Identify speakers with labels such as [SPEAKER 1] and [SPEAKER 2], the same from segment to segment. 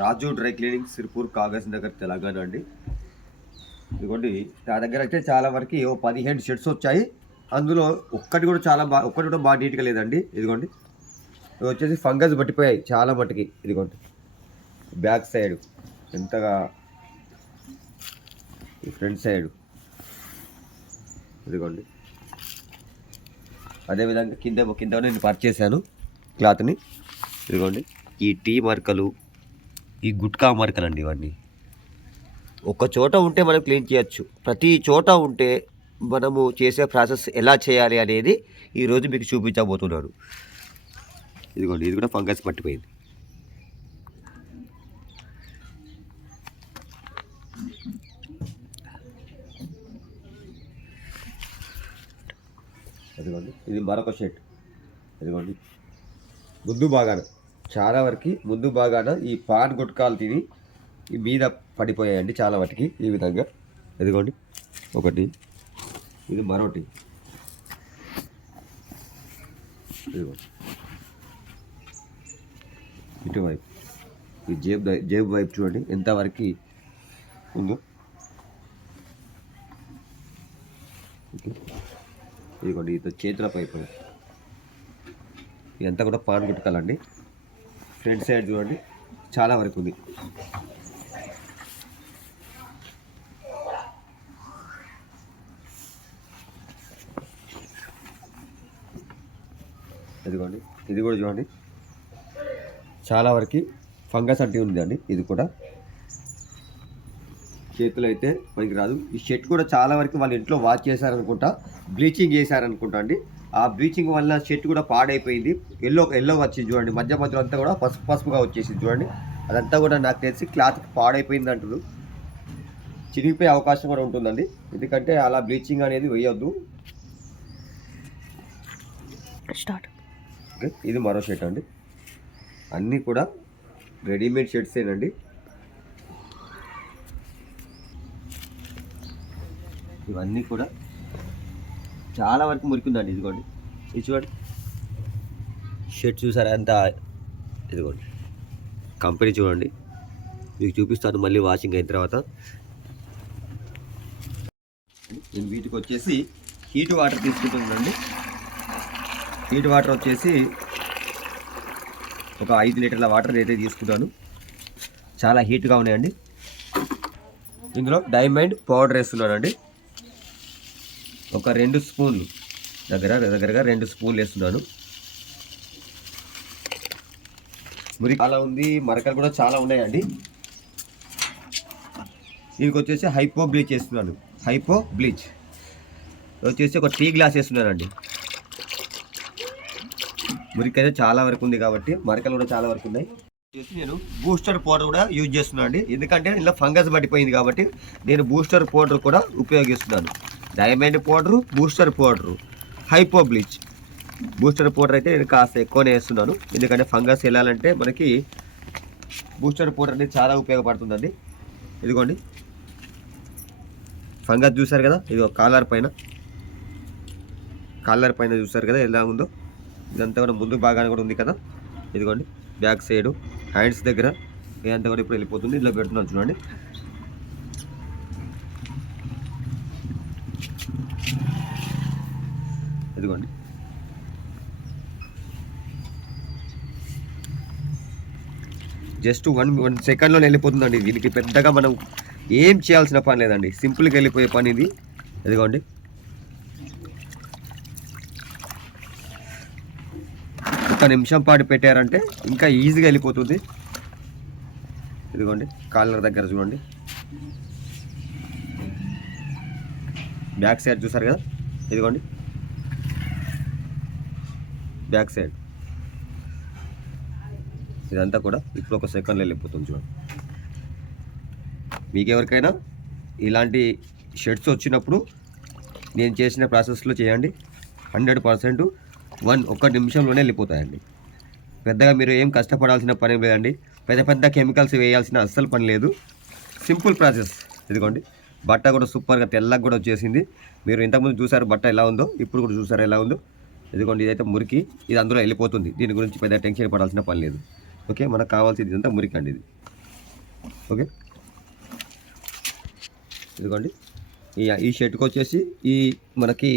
[SPEAKER 1] రాజు dry cleaning Sirpur Kagaz Nagar Telangana అండి. ఇదిగోండి నా దగ్గర అయితే చాలా వరకు ఓ పదిహేను షర్ట్స్ వచ్చాయి. అందులో ఒక్కటి కూడా చాలా బాగా ఒక్కటి కూడా బాగా నీట్గా లేదండి. ఇదిగోండి ఇవి వచ్చేసి ఫంగస్ పట్టిపోయాయి చాలా మట్టుకి ఇదిగోండి బ్యాక్ సైడ్ ఎంతగా ఈ ఫ్రంట్ సైడ్. ఇదిగోండి అదేవిధంగా కింద కింద కూడా నేను పర్చేసాను క్లాత్ని. ఇదిగోండి ఈ టీ మరకలు ఈ గుట్కా మరకలు అండి ఇవన్నీ. ఒక చోట ఉంటే మనం క్లీన్ చేయొచ్చు. ప్రతి చోట ఉంటే మనము చేసే ప్రాసెస్ ఎలా చేయాలి అనేది ఈరోజు మీకు చూపించబోతున్నాను ఇదిగోండి ఇది కూడా ఫంగస్ పట్టిపోయింది. అదిగోండి ఇది మరొక షర్ట్ ఇదిగోండి ముందు బాగాన చాలా వరకు ముందు భాగాన ఈ పాన్ గుట్కాలు తిని మీద పడిపోయాయండి చాలా వాటికి ఈ విధంగా. ఇదిగోండి. ఒకటి. ఇది మరొకటి ఇదిగోండి. ఇటువైపు. ఈ జేబు జేబు వైపు చూడండి. ఎంతవరకు ఉందో. ఇదిగోండి. ఇది చేతుల పైపు. ఇదంతా కూడా పాన్ గుట్కాలండి. ఫ్రంట్ సైడ్ చూడండి. చాలా వరకు ఉంది. ఇదిగోండి. ఇది కూడా చూడండి. చాలా వరకు ఫంగస్ అంటే ఉందండి. ఇది కూడా. చేతులు అయితే మనకి రాదు. ఈ షర్ట్ కూడా చాలా వరకు వాళ్ళ ఇంట్లో వాష్ చేశారనుకుంటా బ్లీచింగ్ చేశారనుకుంటా అండి. ఆ బ్లీచింగ్ వల్ల షర్ట్ కూడా పాడైపోయింది. ఎల్లో ఎల్లో వచ్చింది చూడండి. మధ్య మధ్యలో అంతా కూడా పసుపు పసుపుగా వచ్చేసింది చూడండి. అదంతా కూడా నాకు తెలిసి క్లాత్ పాడైపోయింది అంటారు చిరిగిపోయే అవకాశం కూడా ఉంటుందండి. ఎందుకంటే అలా బ్లీచింగ్ అనేది వేయొద్దు.
[SPEAKER 2] స్టార్ట్.
[SPEAKER 1] ఓకే ఇది మరో షర్ట్ అండి. అన్నీ కూడా రెడీమేడ్ షర్ట్సేనండి ఇవన్నీ కూడా చాలా వరకు మురికిందండి ఇదిగోండి. ఇది చూడండి. షర్ట్ చూసారా? ఎంత ఇదిగోండి. కంపెనీ చూడండి. మీకు చూపిస్తాను మళ్ళీ వాషింగ్ అయిన తర్వాత. నేను వీటికి వచ్చేసి హీట్ వాటర్ తీసుకుంటుందండి హీట్ వాటర్ వచ్చేసి ఒక ఐదు లీటర్ల వాటర్ అయితే తీసుకుంటాను. చాలా హీట్గా ఉన్నాయండి. ఇందులో డైమండ్ పౌడర్ వేస్తున్నానండి. ఒక రెండు స్పూన్లు. దగ్గర దగ్గరగా రెండు స్పూన్లు వేస్తున్నాను. మురి చాలా ఉంది మరకలు కూడా చాలా ఉన్నాయండి. దీనికి వచ్చేసి హైపో బ్లీచ్ వేస్తున్నాను. Hypo bleach. వచ్చేసి ఒక టీ గ్లాస్ వేస్తున్నానండి. మురికి అయితే చాలా వరకు ఉంది కాబట్టి మరకలు కూడా చాలా వరకు ఉన్నాయి. వచ్చేసి నేను బూస్టర్ పౌడర్ కూడా యూజ్ చేస్తున్నాను అండి ఎందుకంటే ఇలా ఫంగస్ పడిపోయింది కాబట్టి నేను బూస్టర్ పౌడర్ కూడా ఉపయోగిస్తున్నాను. Diamond powder booster powder. Hypo bleach. Booster powder అయితే నేను కాస్త ఎక్కువనే వేస్తున్నాను. ఎందుకంటే ఫంగస్ వెళ్ళాలంటే మనకి బూస్టర్ పౌడర్ అనేది చాలా ఉపయోగపడుతుందండి. ఇదిగోండి. ఫంగస్ చూసారు కదా? ఇది కాలర్ పైన. కాలర్ పైన చూసారు కదా? ఎలా ఉందో? ఇదంతా కూడా ముందు భాగాన్ని కూడా ఉంది కదా? ఇదిగోండి. బ్యాక్ సైడ్ హ్యాండ్స్ దగ్గర ఇదంతా కూడా ఇప్పుడు వెళ్ళిపోతుంది. ఇలా పెడుతున్నాను చూడండి. ఇదిగోండి. జస్ట్ వన్ వన్ సెకండ్లో వెళ్ళిపోతుందండి. దీనికి పెద్దగా మనం ఏం చేయాల్సిన పని లేదండి. సింపుల్గా వెళ్ళిపోయే పని ఇది. ఇదిగోండి. ఒక నిమిషం పాటు పెట్టారంటే ఇంకా ఈజీగా వెళ్ళిపోతుంది. ఇదిగోండి. కాలర్ దగ్గర చూడండి. బ్యాక్ సైడ్ చూసారు కదా? ఇదిగోండి. Back side. ఇదంతా కూడా ఇప్పుడు ఒక సెకండ్లో వెళ్ళిపోతుంది చూడండి. మీకు ఎవరికైనా ఇలాంటి షర్ట్స్ వచ్చినప్పుడు నేను చేసిన ప్రాసెస్లో చేయండి. హండ్రెడ్ పర్సెంట్ వన్ ఒక్క నిమిషంలోనే వెళ్ళిపోతాయండి. పెద్దగా మీరు ఏం కష్టపడాల్సిన పని లేదండి. పెద్ద పెద్ద కెమికల్స్ వేయాల్సిన అస్సలు పని లేదు. Simple process. ఇదిగోండి. బట్ట కూడా సూపర్గా తెల్లగా కూడా వచ్చేసింది. మీరు ఇంతకుముందు చూసారు బట్ట ఎలా ఉందో ఇప్పుడు కూడా చూసారు ఎలా ఉందో. ఇదిగోండి ఇదైతే మురికి ఇది అందులో వెళ్ళిపోతుంది. దీని గురించి పెద్ద టెన్షన్ పడాల్సిన పని లేదు. ఓకే మనకు కావాల్సింది ఇదంతా మురికి అండి ఇది. ఓకే? ఇదిగోండి. ఈ ఈ షర్ట్కి వచ్చేసి ఈ మనకి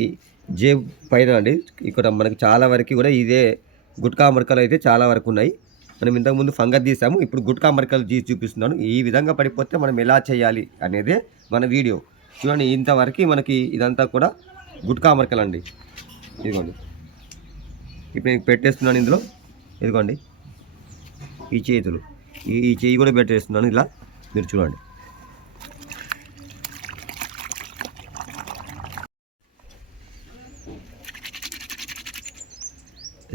[SPEAKER 1] జేబ్ పైన అండి. ఇక్కడ మనకి చాలా వరకు కూడా ఇదే గుట్కా మరకలు అయితే చాలా వరకు ఉన్నాయి. మనం ఇంతకుముందు ఫంగర్ తీసాము. ఇప్పుడు గుట్కా మరకలు తీసి చూపిస్తున్నాను. ఈ విధంగా పడిపోతే మనం ఎలా చేయాలి అనేదే మన వీడియో. చూడండి ఇంతవరకు మనకి ఇదంతా కూడా గుట్కా మరకలు అండి ఇదిగోండి. ఇప్పుడు నేను పెట్టేస్తున్నాను ఇందులో. ఇదిగోండి. ఈ చేతులు. ఈ ఈ చేయి కూడా పెట్టేస్తున్నాను ఇలా. మీరు చూడండి.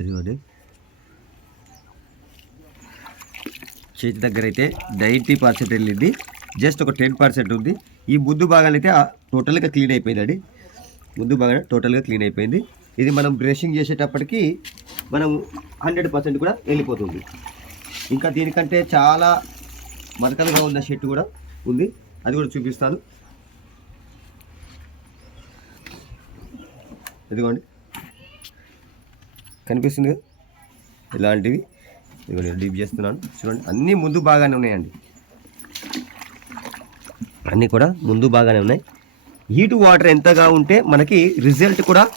[SPEAKER 1] ఇదిగోండి. చేతి దగ్గర అయితే నైంటీ పర్సెంట్ వెళ్ళింది. జస్ట్ ఒక టెన్ పర్సెంట్ ఉంది. ఈ ముందు భాగాలు అయితే టోటల్గా క్లీన్ అయిపోయిందండి. ముందు భాగం టోటల్గా క్లీన్ అయిపోయింది. ఇది మనం బ్రషింగ్ చేసేటప్పటికి మనం హండ్రెడ్ పర్సెంట్ కూడా వెళ్ళిపోతుంది. ఇంకా దీనికంటే చాలా మరకలుగా ఉన్న షర్ట్ కూడా ఉంది. అది కూడా చూపిస్తాను. ఇదిగోండి. కనిపిస్తుంది కదా? ఇలాంటివి. ఇదిగోండి డీప్ చేస్తున్నాను. చూడండి అన్నీ ముందు బాగానే ఉన్నాయండి. అన్నీ కూడా ముందు బాగానే ఉన్నాయి. హీట్ వాటర్ ఎంతగా ఉంటే మనకి రిజల్ట్ కూడా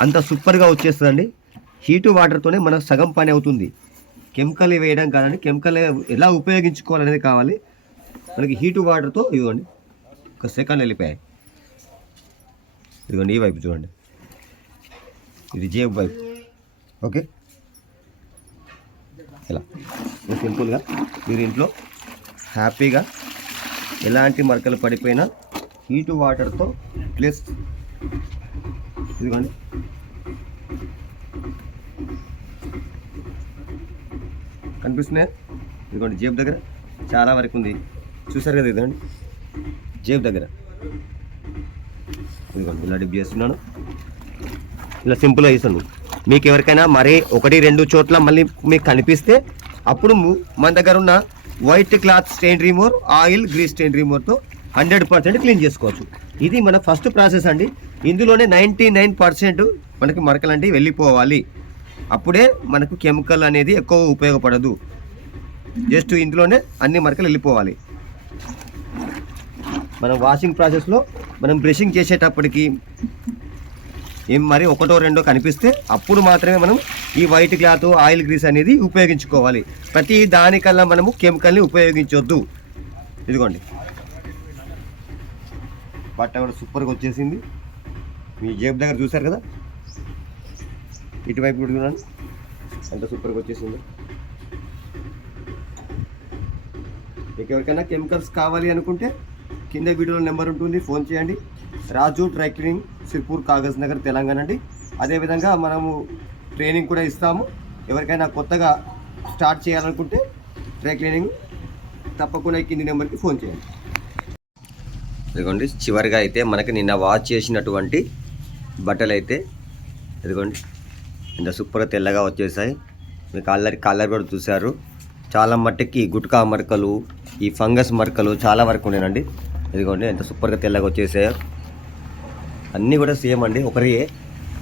[SPEAKER 1] అంత సూపర్గా వచ్చేస్తుందండి. హీటు వాటర్తోనే మనకు సగం పని అవుతుంది. కెమికల్ వేయడం కాదండి. కెమికల్ ఎలా ఉపయోగించుకోవాలనేది కావాలి. మనకి హీటు వాటర్తో ఇవ్వండి ఒక సెకండ్ వెళ్ళిపోయాయి. ఇదిగోండి ఈ వైపు చూడండి. ఇది జేబు వైపు. ఓకే. ఇలా. సింపుల్గా. మీరు ఇంట్లో హ్యాపీగా ఎలాంటి మరకలు పడిపోయినా హీటు వాటర్తో ప్లస్ ఇదిగోండి. కనిపిస్తున్నాయి. ఇదిగోండి జేబు దగ్గర చాలా వరకు ఉంది. చూసారు కదా ఇదండి జేబు దగ్గర. ఇదిగోండి ఇలా డిప్ చేస్తున్నాను. ఇలా సింపుల్గా చేస్తాను. మీకు ఎవరికైనా మరీ ఒకటి రెండు చోట్ల మళ్ళీ మీకు కనిపిస్తే అప్పుడు మన దగ్గర ఉన్న white cloth stain remover oil grease stain రిమూవర్తో hundred percent clean చేసుకోవచ్చు. ఇది మన ఫస్ట్ ప్రాసెస్ అండి. ఇందులోనే నైంటీ నైన్ పర్సెంట్ మనకి మరకలంటివి వెళ్ళిపోవాలి. అప్పుడే మనకు కెమికల్ అనేది ఎక్కువ ఉపయోగపడదు. జస్ట్ ఇంట్లోనే అన్ని మరకలు వెళ్ళిపోవాలి. మనం వాషింగ్ ప్రాసెస్లో మనం బ్రషింగ్ చేసేటప్పటికి ఏం మరి ఒకటో రెండో కనిపిస్తే అప్పుడు మాత్రమే మనం ఈ వైట్ క్లాత్ ఆయిల్ గ్రీస్ అనేది ఉపయోగించుకోవాలి. ప్రతి దానికల్లా మనము కెమికల్ని ఉపయోగించొద్దు. ఇదిగోండి. బట్ట కూడా సూపర్గా వచ్చేసింది. మీ జేబు దగ్గర చూసారు కదా? ఇటువైపు కూడా చూడండి ఎంత సూపర్గా వచ్చేసింది. మీకు ఎవరికైనా కెమికల్స్ కావాలి అనుకుంటే కింద వీడియోలో నెంబర్ ఉంటుంది ఫోన్ చేయండి. రాజు డ్రై క్లీనింగ్ సిర్పూర్ కాగజ్ నగర్ తెలంగాణ అండి. అదేవిధంగా మనము ట్రైనింగ్ కూడా ఇస్తాము. ఎవరికైనా కొత్తగా స్టార్ట్ చేయాలనుకుంటే డ్రై క్లీనింగ్ తప్పకుండా కింది నెంబర్కి ఫోన్ చేయండి. ఇదిగోండి చివరిగా అయితే మనకి నిన్న వాచ్ చేసినటువంటి బట్టలు అయితే ఇదిగోండి. ఇంత సూపర్గా తెల్లగా వచ్చేసాయి. మీకు ఆల్రెడీ కలర్ కూడా చూశారు. చాలా మట్టుకి గుట్కా మరకలు ఈ ఫంగస్ మరకలు చాలా వరకు ఉండేనండి ఇదిగోండి ఎంత సూపర్గా తెల్లగా వచ్చేసాయో. అన్నీ కూడా సేమ్ అండి ఒకరియే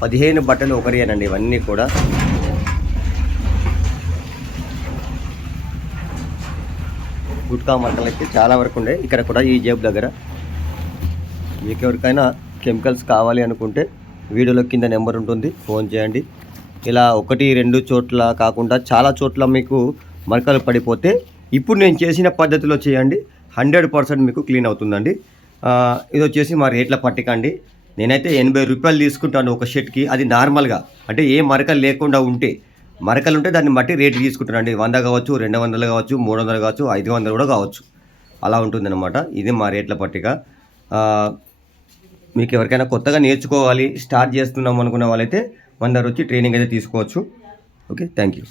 [SPEAKER 1] పదిహేను బట్టలు ఒకరియేనండి ఇవన్నీ కూడా. గుట్కా మరకలు అయితే చాలా వరకు ఉండే ఇక్కడ కూడా ఈ జేబు దగ్గర. మీకు ఎవరికైనా కెమికల్స్ కావాలి అనుకుంటే వీడియోలో కింద నెంబర్ ఉంటుంది ఫోన్ చేయండి. ఇలా ఒకటి రెండు చోట్ల కాకుండా చాలా చోట్ల మీకు మరకలు పడిపోతే ఇప్పుడు నేను చేసిన పద్ధతిలో చేయండి. హండ్రెడ్ పర్సెంట్ మీకు క్లీన్ అవుతుందండి. ఇది వచ్చేసి మా రేట్ల పట్టిక అండి. నేనైతే ఎనభై రూపాయలు తీసుకుంటాను ఒక షర్ట్కి. అది నార్మల్గా. అంటే ఏ మరకలు లేకుండా ఉంటే మరకలు ఉంటే దాన్ని బట్టి రేట్ తీసుకుంటానండి. వంద కావచ్చు రెండు వందలు కావచ్చు మూడు వందలు కావచ్చు ఐదు వందలు కూడా కావచ్చు. అలా ఉంటుందన్నమాట. ఇది మా రేట్ల పట్టిక. మీకు ఎవరికైనా కొత్తగా నేర్చుకోవాలి స్టార్ట్ చేస్తున్నాం అనుకున్న వాళ్ళైతే వన్ దగ్గర వచ్చి ట్రైనింగ్ అయితే తీసుకోవచ్చు. Okay thank you